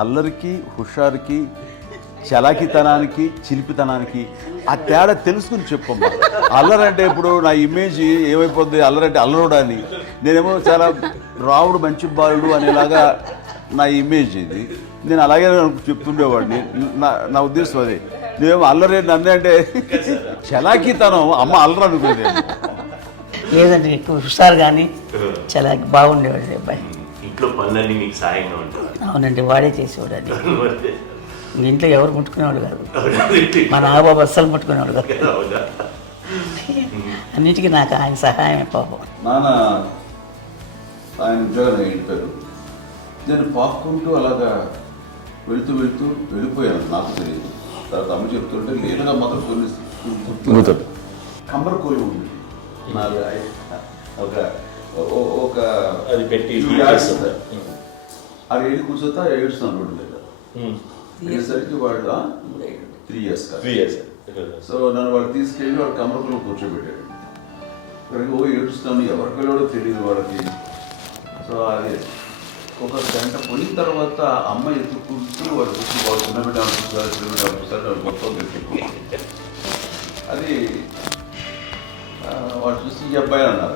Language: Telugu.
అల్లరికి, హుషారుకి, చలాకితనానికి, చిలిపితనానికి ఆ తేడా తెలుసుకుని చెప్పమ్మా. అల్లరంటే ఇప్పుడు నా ఇమేజ్ ఏమైపోద్ది, అల్లరంటే అల్లరుడు అని, నేనేమో చాలా రావుడు మంచి బాలుడు అనేలాగా నా ఇమేజ్ ఇది. నేను అలాగే చెప్తుండేవాడిని. నా ఉద్దేశం అదే. నేనేమో అల్లరి నన్ను అంటే చలాకితనం అమ్మ అల్లరు అనుకునేది. లేదండి ఎక్కువ హుషారు కానీ చాలా బాగుండేవాడు అబ్బాయి. ఇంట్లో పనులన్నీ మీకు సాయంగా ఉంటాయి. అవునండి, వాడే చేసేవాడు అది. ఇంట్లో ఎవరు ముట్టుకునేవాడు కాదు, మా నాగబాబు అస్సలు ముట్టుకునేవాడు కాదు. అన్నిటికీ నాకు ఆయన సహాయమే పాపం. నాన్న ఆయన ఉద్యోగం వెళ్ళిపోయారు. నేను పాక్కుంటూ అలాగా వెళుతూ వెళ్ళిపోయాను, నాకు తెలియదు. తర్వాత అమ్మ చెప్తుంటే లేదుగా మాత్రం కొన్ని కమ్మర కోలు ఉంది ఒక అది పెట్టి అది ఏడు కూర్చోతా ఏడుస్తున్నాను రోడ్డు మీద. అయ్యేసరికి వాళ్ళు 3 years. సో నన్ను వాళ్ళు తీసుకెళ్ళి వాడు కమ్మరకులో కూర్చోబెట్టాడు. ఇక్కడికి ఏడుస్తాను, ఎవరికి వెళ్ళాడో తెలియదు వాళ్ళకి. సో అది ఒక గంట పోయిన తర్వాత అమ్మ ఎత్తుకుంటూ వాడు కూర్చు వాడు చిన్నబిడ్డ అనుకుంటారు మొత్తం తెచ్చుకో. అది వాడు చూసి ఈ అబ్బాయి అన్నారు.